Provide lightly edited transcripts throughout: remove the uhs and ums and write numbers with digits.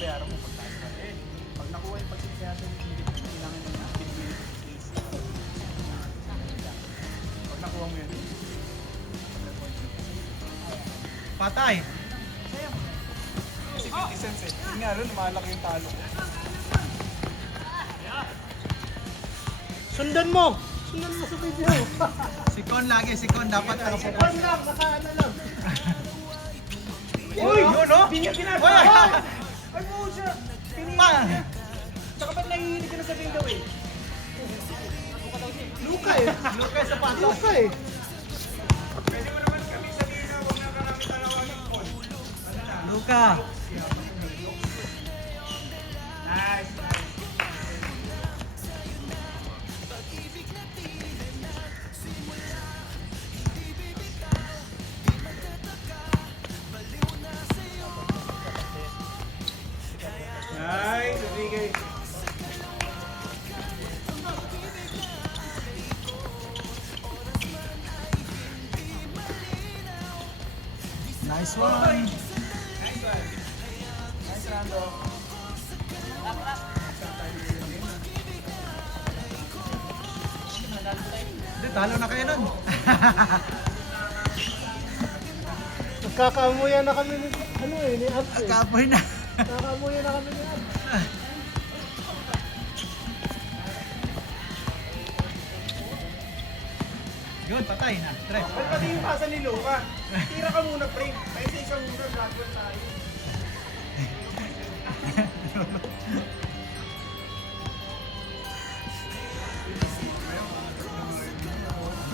babayaran mo pag tayo. Eh, pag nakuha yung pag-6 natin, hindi kailangan na pinipili ko sa pag nakuha mo yun, Patay. kasi 50 cents eh. Yun nga, lumalaki yung talo ko. Sundan mo! Sundan mo sa video! Si Con lagi, si Con dapat nakapokus. lang, nakaano lang. Uy! Yun, no? Hindi niya ginagawa! Uy! Ay po siya! Pa! Tsaka ba't nahihilig ka na sabihin daw eh? Luka eh! Lucas sa patos. Luka eh! Pwede mo naman kami sabihin na huwag na kami talawagin Paul. Luka. Nice! Nice, Enrique. Nice one. Nice one. Nice, Rando. Hindi, talo na kayo nun. Nagkakaamuyan na kami ni, ano eh, ni Abs eh. Kapoy na. Nagkakaamuyan na kami ni Abs. Yun, patay na. Tres. Ba't pati yung pasa ni Luka? Tira ka muna, pre. Tayo sa isang muna, gagawin tayo.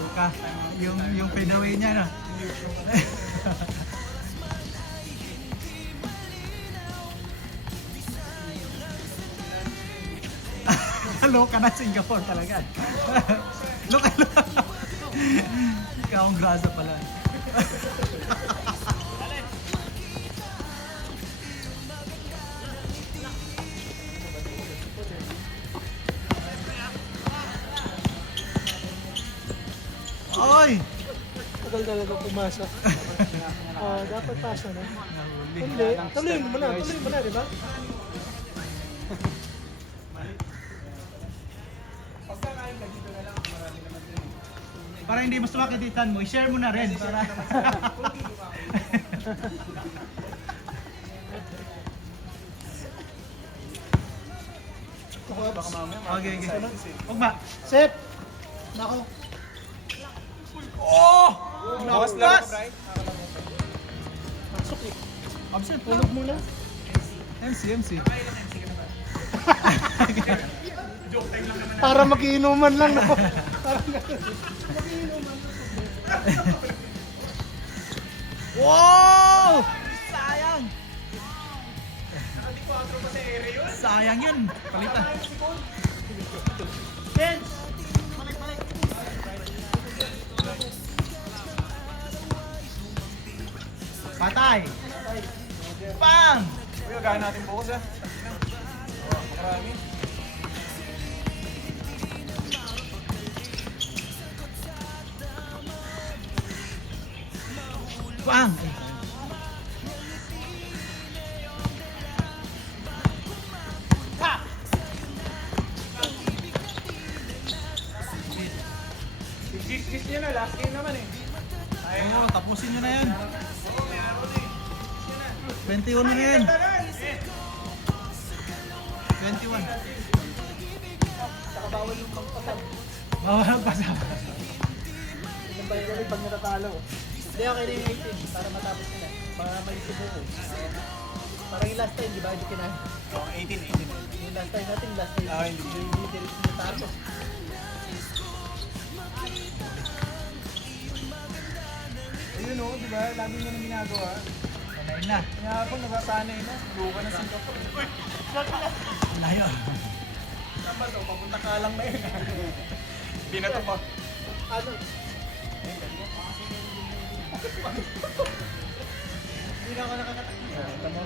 Luka, yung fadeaway niya na. Luka na Singapore talaga. Luka. Ikaw ang grasa pala. Oy! Tagal talaga pumasa. Dapat pasa na. Nahuli. Hindi, tuloy mo na, di ba? Pagka kain ka dito na lang, marami naman din. Para hindi mas makititan mo, i-share mo na rin. Para... Baka mamaya, Okay, okay. okay. Huwag ba? Sep! Nako. Oh! Bawas lang ka, Brian. Pasok eh. Absent. Tulog muna. MC. Joke time lang naman. Para magiinuman lang. No? Para magiinuman. Wow! Sayang! Nakadi 4 pa sa area yun. Sayang yun. Palitan. Dance! Patay! Pang! Uy, agahan natin bukas ah. Marami. Pang! Gis niya na, last game naman eh. Ayun, tapusin nyo na yan. Oo, may araw na eh. 21 na yan. Tagal! 21. Saka bawal yung pagpasab. Bawal ang pasama. Ilan ba yung galing pag natatalo? Hindi, okay na yung 18 para matapos nila. Para may subuko. Parang yung last time, di ba? Hindi kinahin. Oo, 18. Yung last time natin, last time. Ah, hindi. Yung military sinatalo. Ayun o, di ba? Lagi niya nang ginagawa. Sanay na. Kaya ako nagsasanay na. Luka na Singapore. Uy! Layo. Saan ba to? Papunta ka lang na yun. Binato pa. Ano? Hindi na ako nakakatakot. Tama.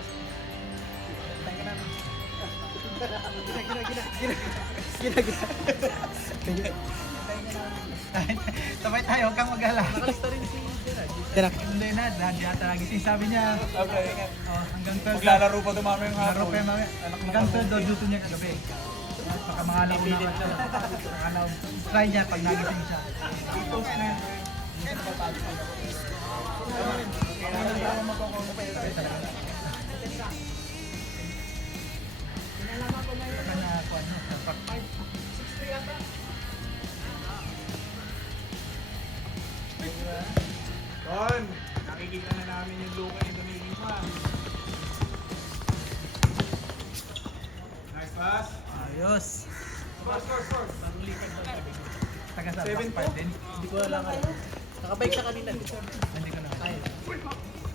Tangin na. Gina. Sabay tayo, huwag kang mag-ala. Nakalista rin si Gerard. Tinak. Hindi na, hindi ata nagising. Sabi niya, Okay, ingat. hanggang 12. Maglalaro pa dumami yung Laro hapon. pa yung mga, hanggang 12 daw duto niya kagabi. Baka mga alauna ka siya. Try niya pag nagising siya. I-post na yun. Baka na, kuwan mo, pag- Don, nakikita na namin yung luka ni Domingo. Nice pass. Ayos. Score. Taga sa 7 back din. Hindi ko alam ano. Nakabike siya kanina. di ba? Hindi ko na. Ay,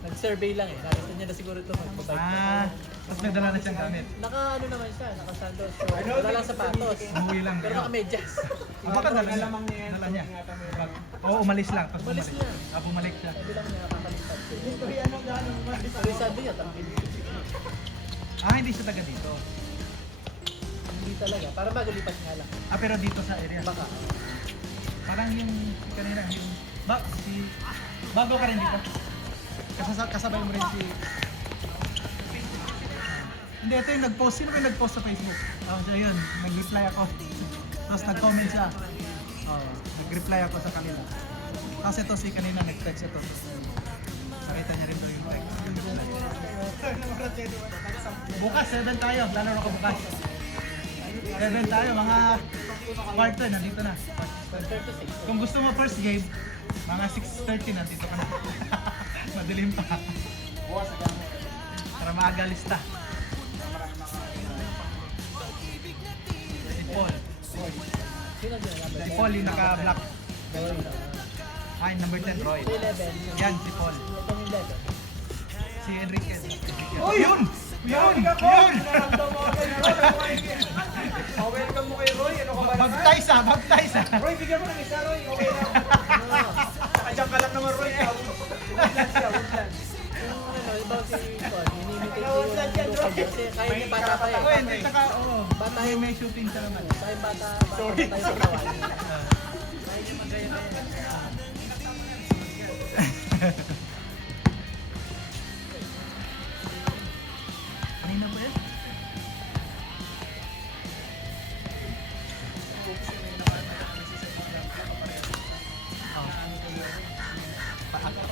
nag-survey lang eh. Nakita niya na siguro ito magbabike. Tapos nagdala na siyang gamit. Naka ano naman siya, naka sandals. So, wala lang sapatos. Umuwi lang. Pero naka medyas. Baka dala niya. Alamang niya yan. Dala niya. Ingatan mo yun. Oo, umalis lang. Pag Umalis bumalik. lang. Bumalik siya. Sabi lang niya nakakalimutan. Pero sabi niya, tangkil. Hindi siya taga dito. Hindi talaga. Para magulipat nga lang. Pero dito sa area. Baka. Parang yung kanina, yung bago ka rin dito. Kasabay mo rin si Hindi, ito yung nag-post. Sino ba yung nag-post sa Facebook? Siya yun. Nag-reply ako. Tapos nag-comment siya. Nag-reply ako sa kanila. Tapos ito si kanina nag-text ito. Nakita niya rin doon yung text. Bukas, 7 tayo. Lalaro ko bukas. 7 tayo, mga quarter, nandito na. 36. Kung gusto mo first game, mga 6:30 nandito ka na. Madilim pa. Bukas agad mo. Para maaga lista. Si Paul. Sino sinabi? Si Paul yung naka-black. Roy. Number 10, Roy. 11. Yan, si Paul. Itong 11. Si Enrique. Uy! Yun! Yun! Yun! Yun! Welcome mo kay Roy. Ano ka ba naman? Baptize ah! Roy, bigyan mo ng isa, Roy. Okay na. Nakadyan ka lang naman, Roy. Woodlands siya, Woodlands. Yung ano, iba si Paul, inimimitate ko yung local kasi kaya niya bata pa eh. Oh, hindi, saka, Bata may, yung- may shooting sa naman. Kaya bata tayo sa kawan. Kaya niya magaya Kanina po yan?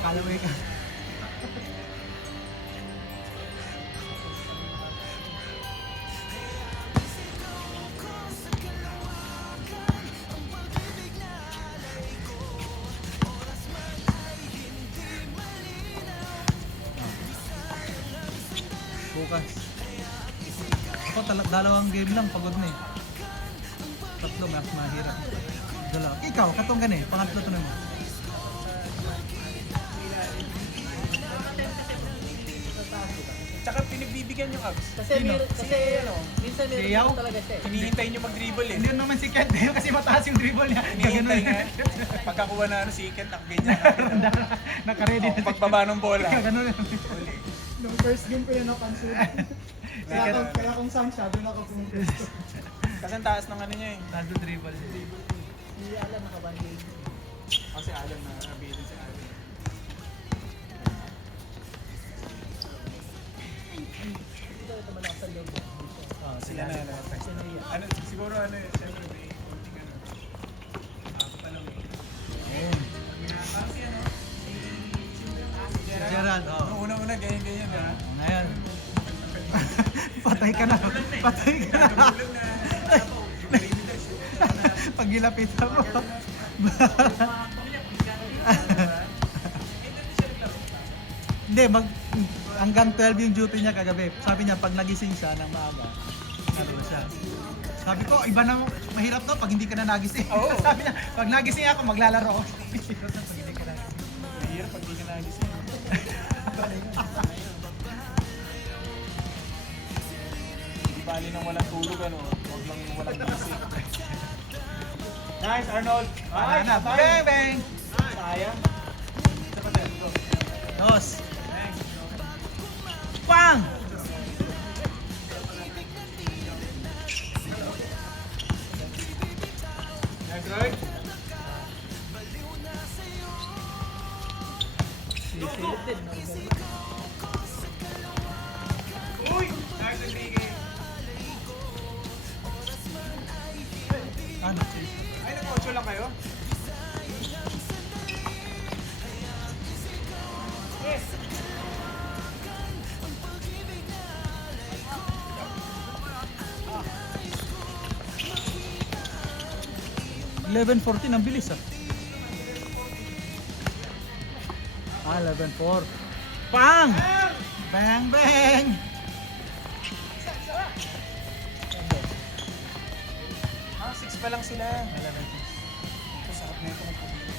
Kalaway ka. Bukas. Ako dalawang game lang, pagod na eh. Tatlo, mas mahirap. Dalawa. Ikaw, katong gani, pangatlo to naman. Tsaka pinagbibigyan yung abs. Kasi, Sino? kasi ano, minsan Si meron Yao? talaga siya eh. Hinihintay niyo mag-dribble eh. Hindi naman si Kent kasi mataas yung dribble niya. Hinihintay nga. Gaganon. Pagkakuha na si Kent, nakaganyan. Naka-ready na. Pagbaba ng bola. Gaganon. Nung first game ko yun napansin. Kaya kung saan siya, doon ako pumunta. Kasi ang taas ng ano niya eh. Taas yung dribble. Hindi alam nakabanding. Kasi alam na, nabili si Alan. Dito ito malakas sa loob. Sila na yan. Sino yan? Ano, siguro ano eh, siyempre may konting ano. Papalaw eh. Ayun. Kasi ano, Si Gerald, Nung una-una, ganyan-ganyan ha. Ngayon. Patay ka na. Patay ka na. Tulog na. Pag gilapitan mo. Hindi, hanggang 12 yung duty niya kagabi. Sabi niya, pag nagising siya ng maaga, ano siya. Sabi ko, iba na, mahirap to pag hindi ka na nagising. Oo. Sabi niya, pag nagising ako, maglalaro ako. Mahirap na pag hindi ka nagising. Mahirap pag di ka nagising. Di bali nang walang tulog ano, huwag lang yung walang gising. Nice, Arnold! Wala na. Nice, Bang, bang! Sayang. Isa pa tayo, go. Dos. Pang! Nice, Roy. 11:14, ang bilis ah. 11:4. Pang! Bang bang! Ah, 6 pa lang sila. 11:6. Ito, sarap na ito kung pupunta.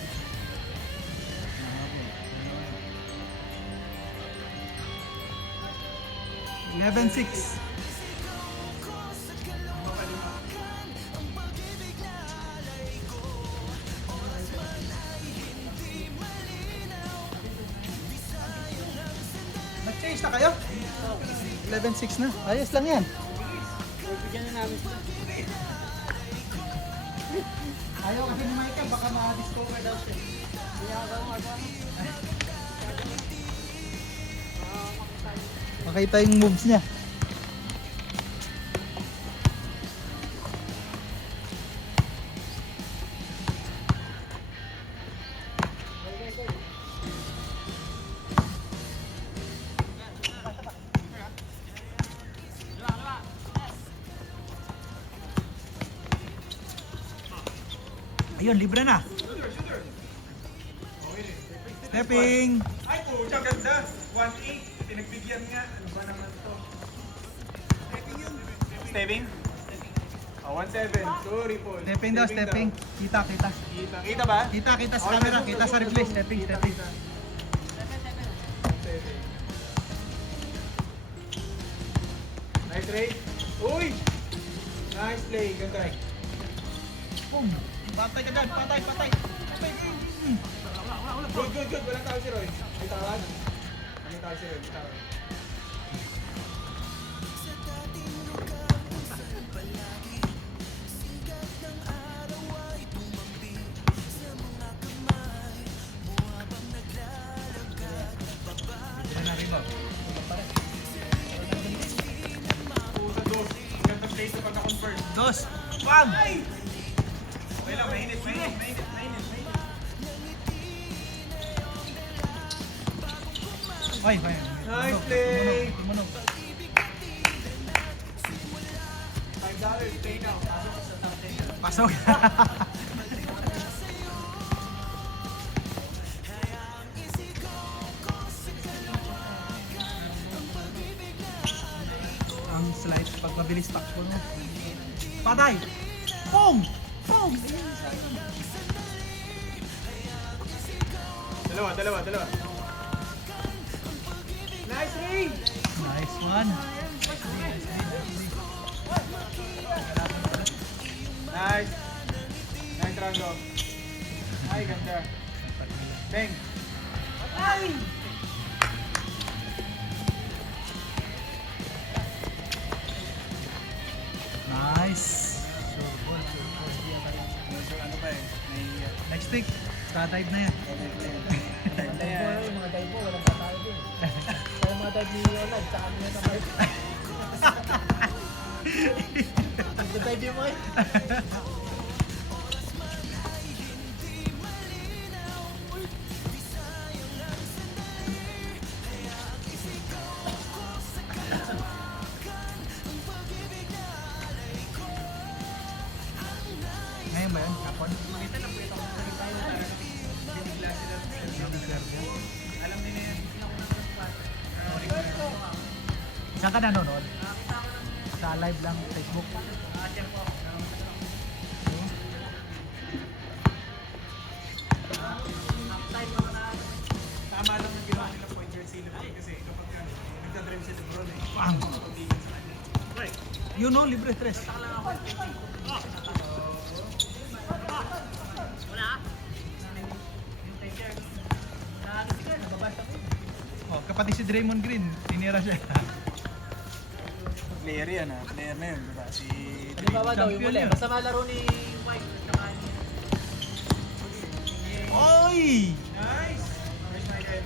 11:6. Nag-change na kayo? 11:6 na. Ayos lang yan. Bigyan na namin sila. Ayaw kasi ni Michael, baka ma-discover daw siya. Kaya ako magano. Makita yung moves niya. Ayun, libre na. Stepping. Ay, pucha, ganda. 1-8. Pinagbigyan nga. Ano ba naman to? Stepping? Oh, 1-7. Sorry, Paul. Stepping daw, stepping. Kita, kita. Kita. Kita ba? Kita, kita sa camera. Kita sa replay. Stepping, stepping. Nice, Ray. Uy! Nice play. Ganda. Boom. Patay ka dyan. Patay, patay. Patay. Good, good, good. Walang tao si Roy. May tawad. May tao si Roy. May tawad. Pusa, dos. Ganda play sa pagka-convert. Dos. Bam! Okay lang, mainit, mainit, mainit, mainit, mainit. Ay, ay. Nice play. Manog. $5 play now. Pasok. Ang slides pag mabilis takbo mo. Patay! Boom! Boom! Dalawa, dalawa, dalawa. Nice ring! Nice one. Nice. Nice Rango. Ay, ganda. Bang. Ay! Nice. Sure ball, sure ball. Ano pa eh? Next stick. Dive na yan. Yung mga dive mo, walang batay din. Kaya mga dive ni Yolad, sa kanya na Mark. Dive yung mga Ngayon ba yun? Kapon? Alam nila yan. Saan ka nanonood? Sa live lang, Facebook. Tama lang yung ginawa nila point guard sila kasi kapag nagdadrive si LeBron eh. Bang! Pagbigan sa kanya. You know, libre tres. Oh, kapatid si Draymond Green, tinira siya. Player yan ha. Player na yun, diba? Si... halimbawa daw yung Champion muli. yun. Basta malaro ni Mike. Tsaka ni... Oy! Nice! Nice, Michael.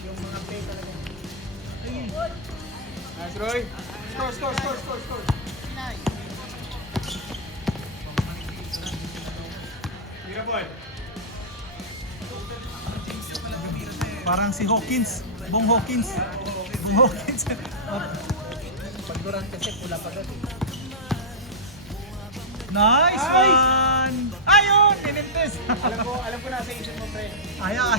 Yung mga play talaga. Nice, Roy. Score, score, score, score, score. Beautiful. Parang si Hawkins. Bong Hawkins. Bong Hawkins. Pag Durant kasi pula pa doon. Nice one! Ayun! Pinintis! Alam ko nasa isip mo, pre. Ay, ay.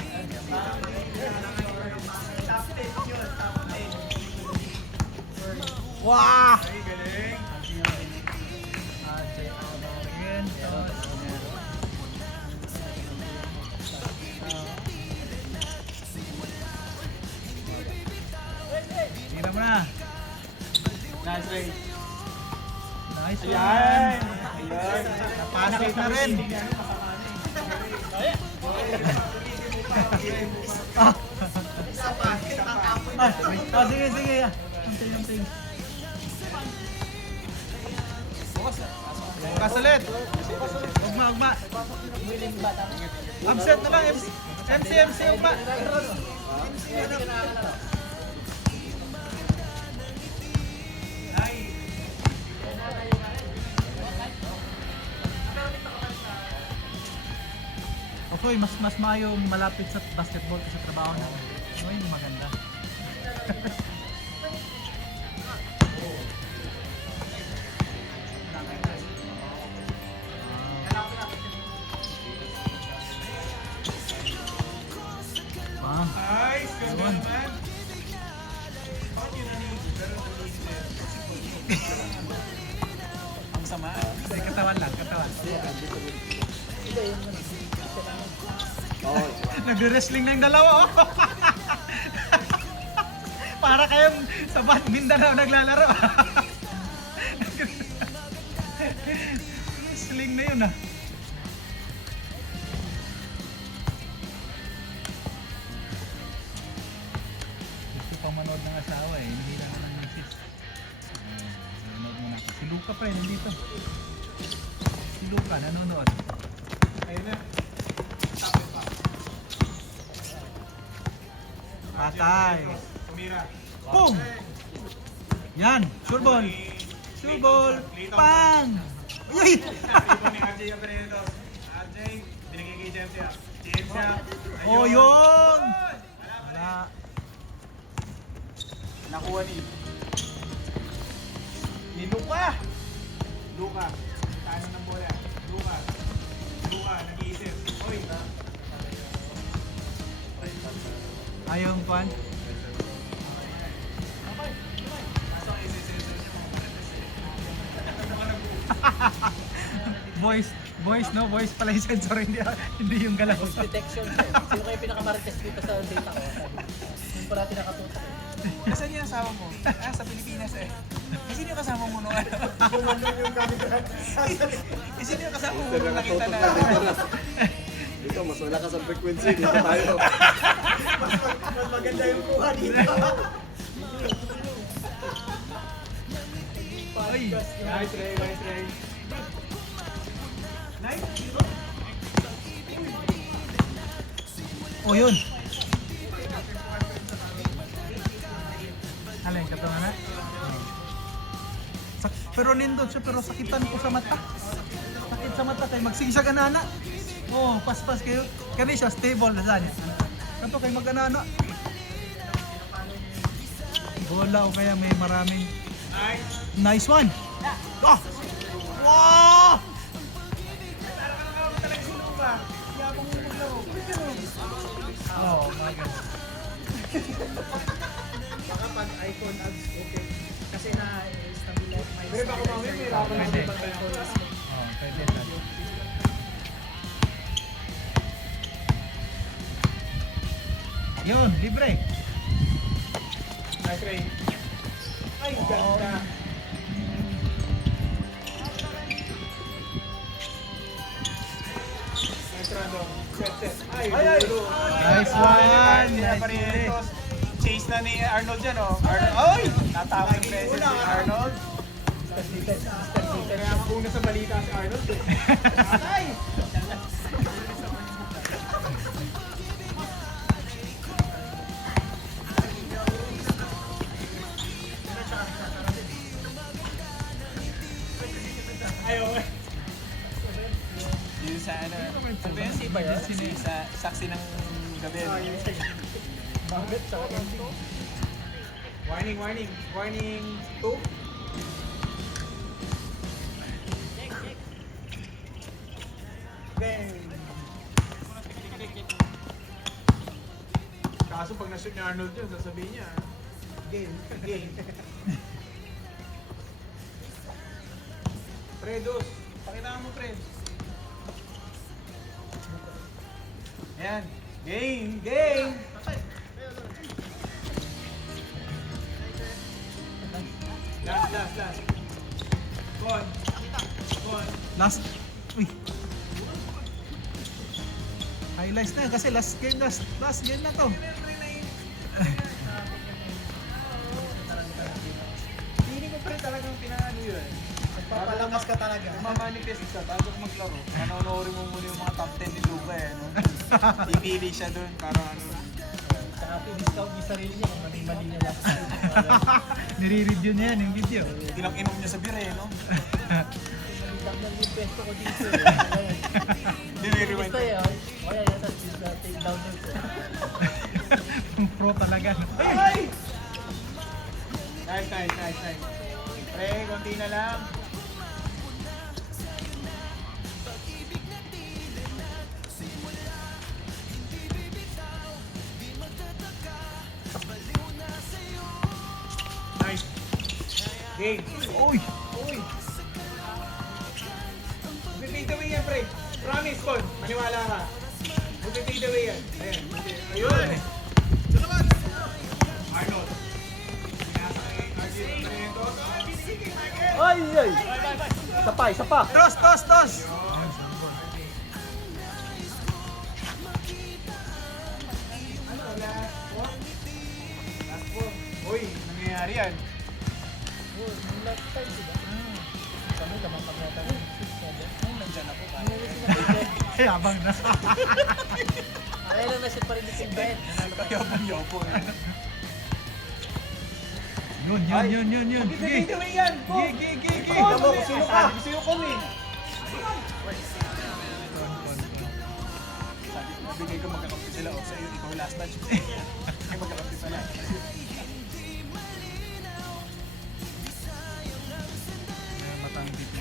Top 10 yun, top 10. Wow! Ay, galing. Ajay Aborientos. Tira mo na. Nice, Ray. Nice one. Ayan. Ayan. Napasok na rin. Ah. Ah, sige, sige. Unting. Bukas ulit. Ugma. Absent na lang. MC, ugma. Okay, mas maayong malapit sa basketball sa trabaho na. Ano yung maganda? Nice, ganda Ayun. naman. Ang sama. Ay, katawan lang. Nagre-wrestling na yung dalawa, oh. Para kayong sa Mindanao naglalaro. Wrestling na yun, ah. Gusto pang manood ng asawa, eh. Hindi lang naman ng sis. Manood muna ako. Si Luca pa, nandito. Si Luca, nanonood. Ayun na. Patay. Tumira. Boom! Yan, sure ball. Sure ball. Pang! Uy! Ito ni RJ Abredo. RJ, binigay kay James siya. James siya. Oh, yun! Wala. Nakuha ni Luka. Luka. Taano ng bola. Luka, nag-iisip. Oy. Ayaw yung pan. Pasok ang isisensor niya mga marites. Voice no? Voice pala yung sensor, hindi yung galaw. Detection siya. Sino kayo pinakamarites dito sa data ko? Yung parati nakatutok. Nasaan yung asawa mo? Sa Pilipinas eh. Sino yung kasama mo nung ano? Sino yung kasama mo nung nakita na? Dito, mas wala ka sa frequency. Dito tayo. Mas maganda yung kuha dito. Ay! Nice, Ray. Nice. Oh, yun! Alin, katawan na? Pero nindot siya, pero sakitan ko sa mata. Sakit sa mata kayo, magsigsag anana. Oh, paspas kayo. Kani siya, stable na saan. Kanto kayo mag-anana. Bola o kaya may maraming. Nice one! Ah! Wow! Oh my God. Baka pag iPhone ads, okay. Kasi na-stabilize my Pero baka mamaya may hirapan na Pwede. pag iPhone. Oh, pwede na. Yun, libre. Nice, Ray. Ay, ganda. Nice run, dong. Set. Ay, dulo. Nice one. Nice Barrientos. Chase na ni Arnold dyan, oh. Ay! Natawag yung presence ni Arnold. Kaya ang una sa balita si Arnold. Ay! Ayaw. Yun sa ano, ano ba yun? Sa saksi ng gabi. Bakit sa Warning 2. Kaso pag na-shoot ni Arnold yun, sasabihin niya. Game. Game. Pre, dos. Pakita mo, pre. Ayan. Game! Game! Last. Bon. Last. Uy. Highlights na yun kasi last game na to. Feeling ko pre talagang pinano yun. Papalakas ka talaga. Mamanifest ka bago ka maglaro. Panonoorin mo muna yung mga top 10 ni Luka eh. No? Ipili siya doon para ano. Saka discount yung sarili niya kung mali niya lang. Nire-review niya yan yung video. Inom niya sa beer eh, no? Lang yung pesto ko dito. Nire-rewind. Basta yun. O yan, yan. Take down doon. Pro talaga. Ay! Nice. Pre, konti na lang. Nice. Game. Uy. Mag-take away yan, pre. Promise, Paul. Maniwala ka. Mag-take away yan. Ayan. Ayun. Arnold. Pinasa kay Argil. Ay! Isa pa. Tos. Last four. Uy, nangyayari yan. Last time, diba? Kami, lamang nata ng 6-7. Nandyan ako. Ay, abang na. Kaya lang na-shoot pa rin ni King Ben. Kayabang-yabo eh. Yun. Mag-take away yan. Gi. Tama ko, sino ka? Gusto yung kumin. Sabi ko, bigay ko magkakampi sila. O sa'yo, ikaw last match. Ay, magkakampi pala. Matang dito.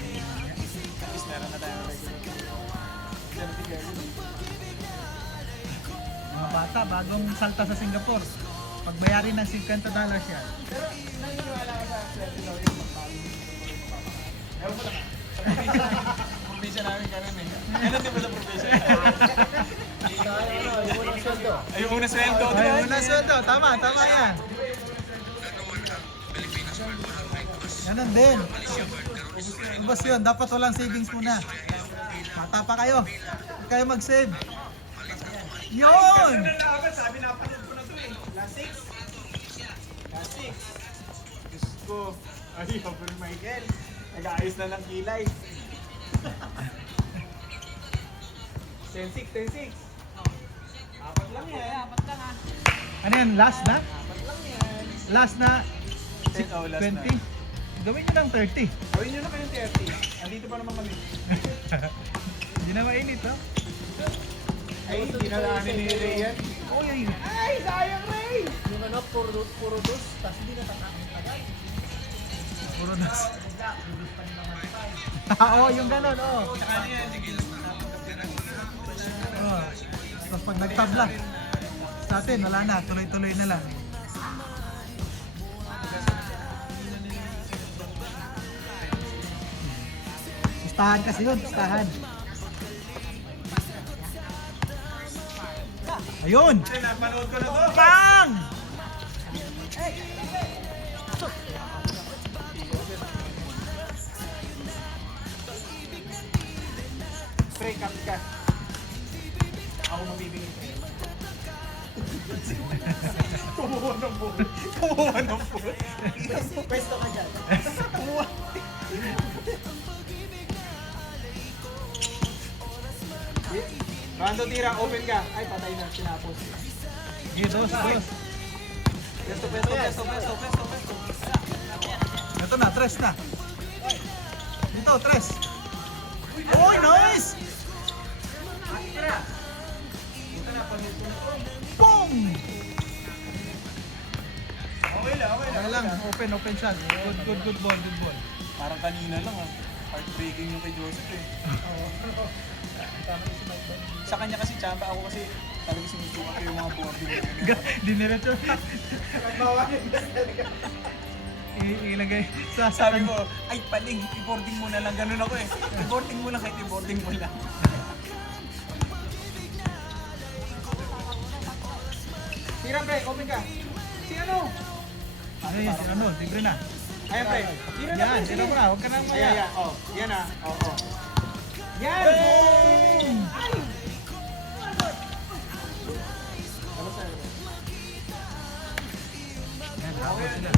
At least meron na tayong regular. Mga bata, bagong salta sa Singapore. Pagbayarin ng $50 yan. Pero naniniwala ka sa swerte daw yung magpapalo. Ewan mo lang ah. Provision namin ganun eh. Ganun din ba sa provision? Yung unang sweldo. Ay, yung unang sweldo. Ay, una sweldo. Tama yan. Ganun din. Ubos yun, dapat walang savings muna. Mata pa kayo. Huwag kayo mag-save. Yun! Sabi na panood ko na to eh. Last 6. Diyos ko. Ay, Pablo Michael. Nag-aayos na ng kilay. 10-6. Apat lang yan. Ano yan, last na? Apat lang yan. Last na Oh, last 20? na. Gawin nyo ng 30. Gawin nyo na kayong 30. Andito pa naman kami. Hindi na mainit, ha? Ay, hindi na naanin ni Ray yan. Uy, Ay, sayang Ray! Yung ano, puro dos, tapos hindi na tagal. puro nas. Oo, yung ganon, oo. Tsaka ano yan, sige. Oo. Tapos pag nagtabla, sa atin, wala na, tuloy-tuloy na lang. Pustahan kasi yun, pustahan. Ayun! Napanood ko na to. Bang! Pre, kapit ka. Ako mabibigay sa'yo. Kumuha ng bull. Pwesto ka dyan. Rando tira, open ka. Ay, patay na, sinapos. Dos. Pesto. Ito na, tres na. Dito, tres. Uy, nice! Tira. Ito na, panood ko na to. Boom! Okay lang. Kaya lang, open shot. Good ball. Parang kanina lang ah. Heartbreaking yung kay Joseph eh. Tama yung si Mike Ben. Sa kanya kasi tsamba, ako kasi Talaga sinusukat ko yung mga boarding. Diniretso na. Ilagay sa Sabi ko, ay paling, i-boarding mo na lang. Ganun ako eh. I-boarding mo lang kahit i-boarding mo lang. Tira pre, open ka. Si ano? Ano, libre na. Ayan pre. Tira na pre. Tira mo na, huwag ka nang Ayan, maya. ayan. Oh, yan ah. Oh, oh. Yan! Boom! Yan, ako sila.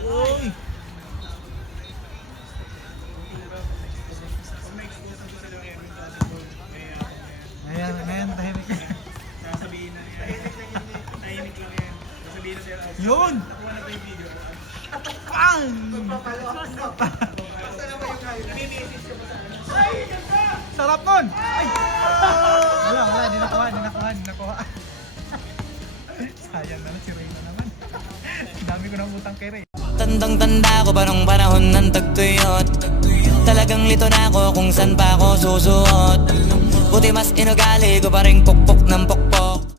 Uy! Ayan, tahimik. Sasabihin na yan. Tahimik lang yan. Sasabihin na siya. Yun! Nakuha na ba yung video? Pang! Basta naman yung kayo. Nami-message ka pa sa akin. Ay, ganda! Sarap nun! Ay! Wala, di nakuha. Sayang na si Reyna naman. Dami ko ng utang kay Ray. Tandang-tanda ko pa nung panahon ng tagtuyot. Talagang lito na ako kung saan pa ako susuot. Buti mas inugali ko pa rin pukpok ng pukpok.